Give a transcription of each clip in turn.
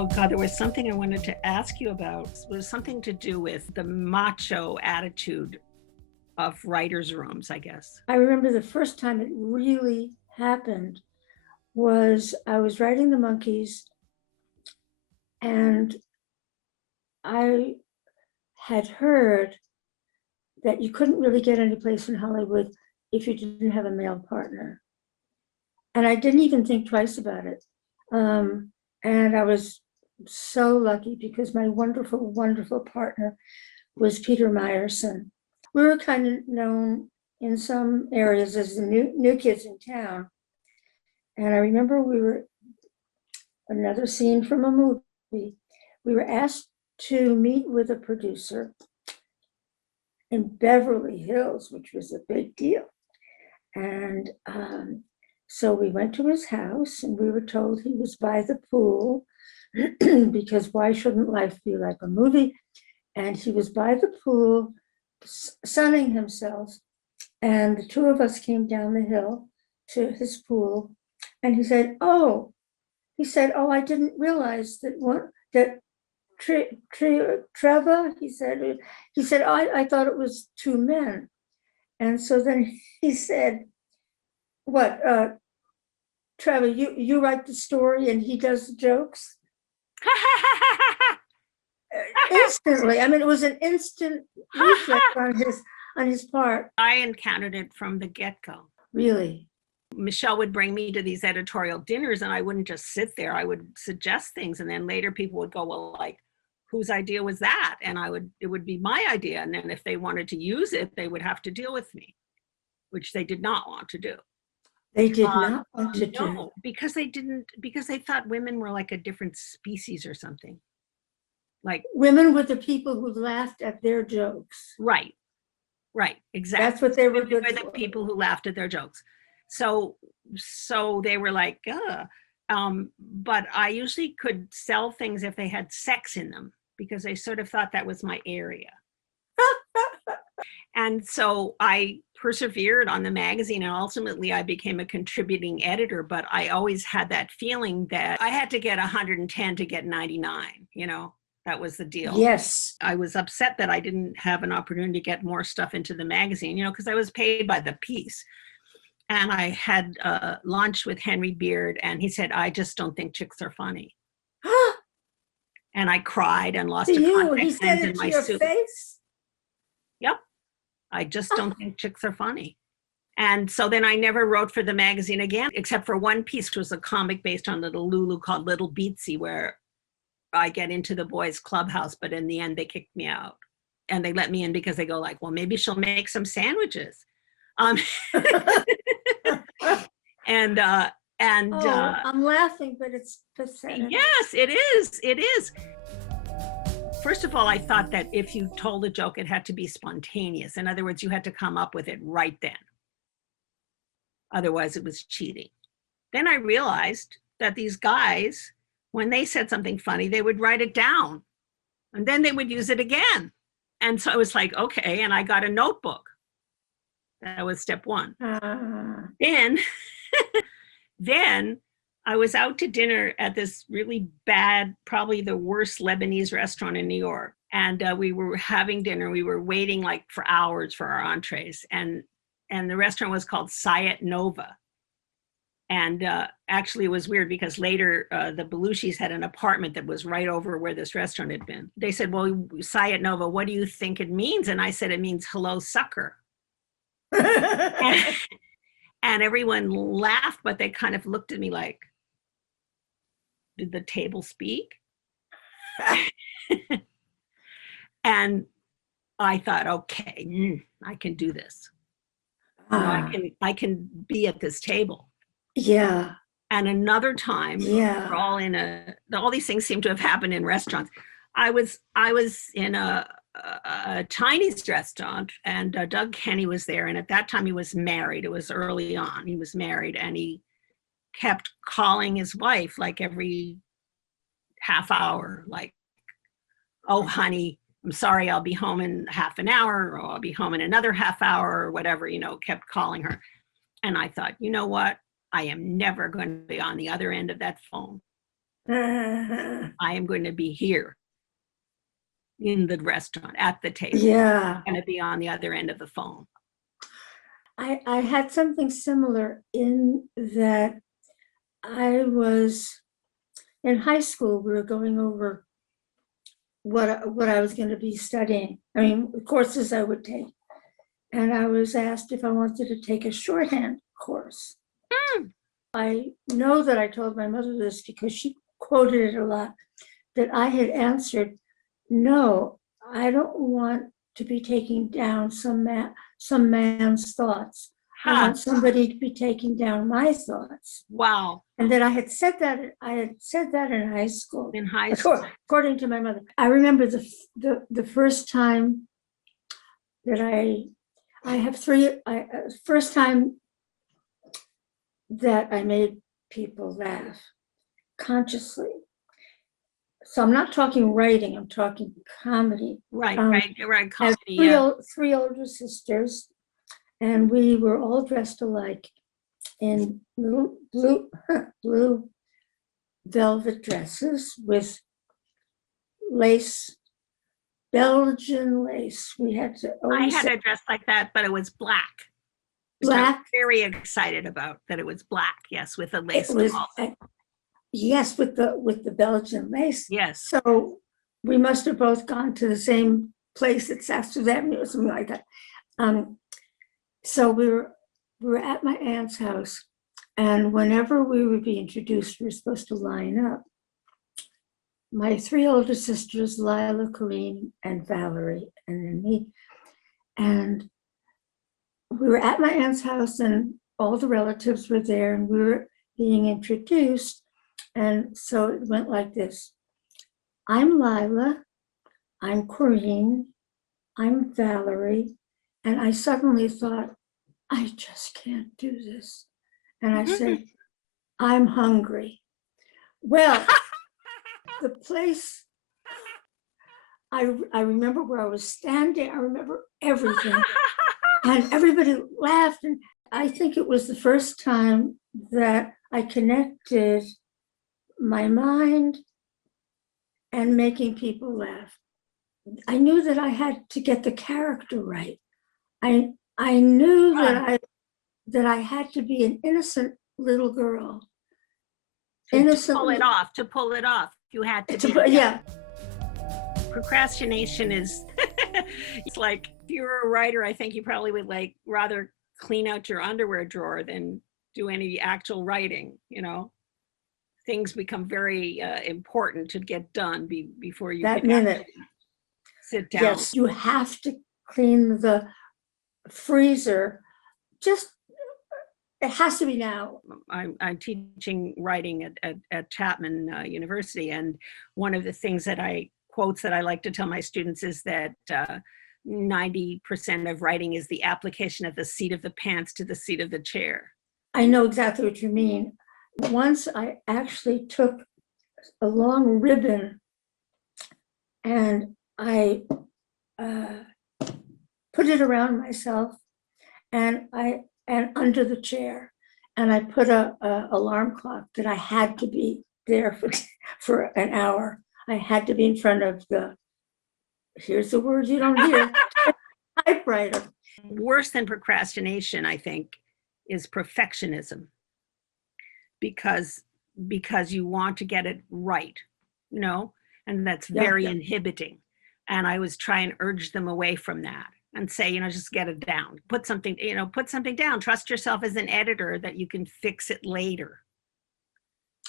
Oh God, there was something I wanted to ask you about. It was something to do with the macho attitude of writers' rooms, I guess. I remember the first time it really happened was I was writing the Monkees, and I had heard that you couldn't really get any place in Hollywood if you didn't have a male partner. And I didn't even think twice about it. And I was so lucky because my wonderful, wonderful partner was Peter Meyerson. We were kind of known in some areas as the new kids in town. And I remember we were, another scene from a movie, we were asked to meet with a producer in Beverly Hills, which was a big deal. And so we went to his house, and we were told he was by the pool because why shouldn't life be like a movie? And he was by the pool sunning himself, and the two of us came down the hill to his pool, and he said, oh, I didn't realize that Treva, he said, oh, I thought it was two men. And so then he said, what, Treva, you write the story and he does the jokes? Instantly. I mean, it was an instant reflex on his part. I encountered it from the get-go. Really? Michelle would bring me to these editorial dinners, and I wouldn't just sit there. I would suggest things, and then later people would go, well, like, whose idea was that? And it would be my idea. And then if they wanted to use it, they would have to deal with me, which they did not want to do. They did not want to do. No, because they thought women were like a different species or something. Like women were the people who laughed at their jokes. Right, exactly. That's what they were good for. The people who laughed at their jokes. So they were like, but I usually could sell things if they had sex in them, because they sort of thought that was my area. And so I persevered on the magazine, and ultimately I became a contributing editor, but I always had that feeling that I had to get 110 to get 99, that was the deal. Yes. I was upset that I didn't have an opportunity to get more stuff into the magazine, because I was paid by the piece. And I had lunch with Henry Beard, and he said, I just don't think chicks are funny. And I cried and lost a contact lens in my suit. Face? Yep. I just don't think chicks are funny. And so then I never wrote for the magazine again, except for one piece, which was a comic based on Little Lulu called Little Beatsy, where I get into the boys' clubhouse, but in the end they kicked me out. And they let me in because they go like, well, maybe she'll make some sandwiches. And I'm laughing, but it's pathetic. Yes, it is. First of all, I thought that if you told a joke, it had to be spontaneous. In other words, you had to come up with it right then. Otherwise, it was cheating. Then I realized that these guys, when they said something funny, they would write it down, and then they would use it again. And so I was like, okay, and I got a notebook. That was step one. Then I was out to dinner at this really bad, probably the worst Lebanese restaurant in New York. And we were having dinner. We were waiting like for hours for our entrees. And the restaurant was called Sayat Nova. And actually it was weird because later the Belushis had an apartment that was right over where this restaurant had been. They said, well, Sayat Nova, what do you think it means? And I said, it means hello, sucker. And everyone laughed, but they kind of looked at me like, did the table speak? And I thought, okay, I can do this. I can be at this table. Yeah. And another time, we're all all these things seem to have happened in restaurants. I was in a Chinese restaurant, and Doug Kenney was there. And at that time he was married. It was early on. He was married, and he kept calling his wife like every half hour, like, oh, honey, I'm sorry, I'll be home in half an hour, or I'll be home in another half hour, or whatever, kept calling her. And I thought, you know what? I am never going to be on the other end of that phone. Uh, I am going to be here in the restaurant at the table. yeah. I'm going to be on the other end of the phone. I had something similar in that I was in high school. We were going over what I was going to be studying. I mean, courses I would take. And I was asked if I wanted to take a shorthand course. I know that I told my mother this because she quoted it a lot, that I had answered, no, I don't want to be taking down some man's thoughts. I want somebody to be taking down my thoughts. Wow. And then I had said that in high school. In high school. According to my mother. I remember the first time that I have first time that I made people laugh consciously. So I'm not talking writing, I'm talking comedy. Right, I have comedy. three older sisters, and we were all dressed alike in blue velvet dresses with lace, Belgian lace. We had to I had a dress like that, but it was black. black. I was very excited about that it was black. Yes, with a lace. Yes, with the Belgian lace. Yes. So we must have both gone to the same place at Sasters Avenue or something like that. So we were at my aunt's house, and whenever we would be introduced, we were supposed to line up. My three older sisters, Lila, Corrine, and Valerie, and then me. And we were at my aunt's house, and all the relatives were there, and we were being introduced. And so it went like this. I'm Lila, I'm Corrine, I'm Valerie, and I suddenly thought, I just can't do this. And I said, I'm hungry. Well, the place, I remember where I was standing, I remember everything. And everybody laughed. And I think it was the first time that I connected my mind and making people laugh. I knew that I had to get the character right. I knew that I had to be an innocent little girl. To pull it off, you had to be. Yeah. Procrastination is, it's like, if you were a writer, I think you probably would like rather clean out your underwear drawer than do any actual writing, you know? Things become very important to get done before you that can minute sit down. Yes, you have to clean the freezer. Just, it has to be now. I'm teaching writing at Chapman University, and one of the things quotes that I like to tell my students is that 90% of writing is the application of the seat of the pants to the seat of the chair. I know exactly what you mean. Once I actually took a long ribbon and I put it around myself and under the chair, and I put a alarm clock that I had to be there for an hour. I had to be in front of here's the word you don't hear, typewriter. Worse than procrastination, I think, is perfectionism, because you want to get it right, you know, and that's very inhibiting. And I was trying to urge them away from that and say, you know, just get it down, put something down, trust yourself as an editor that you can fix it later.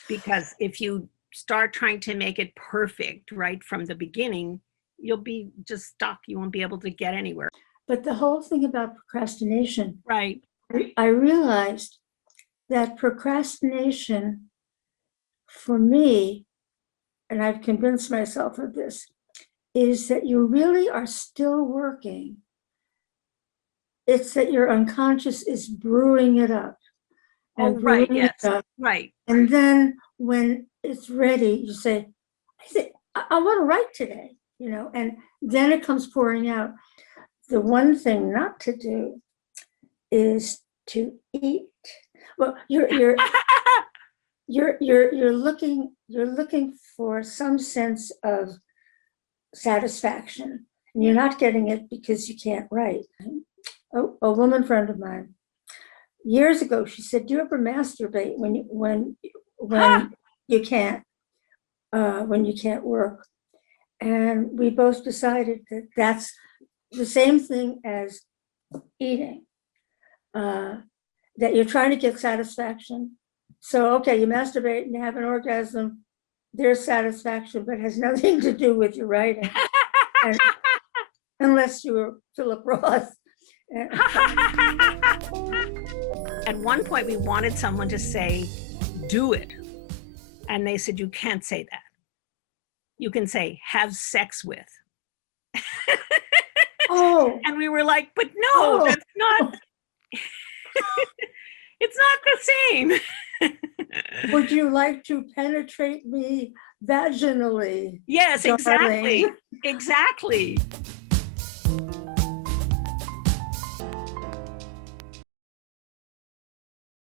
Because if you start trying to make it perfect right from the beginning, you'll be just stuck. You won't be able to get anywhere. But the whole thing about procrastination, right? I realized that procrastination for me, and I've convinced myself of this, is that you really are still working. It's that your unconscious is brewing it up. And right, yes, right. And then when it's ready, you say, I want to write today, you know, and then it comes pouring out. The one thing not to do is to eat. Well, you're you're looking for some sense of satisfaction, and you're not getting it because you can't write. A woman friend of mine years ago, she said, "Do you ever masturbate when you can't work?" And we both decided that that's the same thing as eating, that you're trying to get satisfaction. So, okay, you masturbate and have an orgasm, there's satisfaction, but it has nothing to do with your writing. And, unless you were Philip Roth. At one point, we wanted someone to say, "Do it." And they said, "You can't say that. You can say, have sex with." Oh. And we were like, "But no, that's not, it's not the same." Would you like to penetrate me vaginally? Yes, darling? exactly.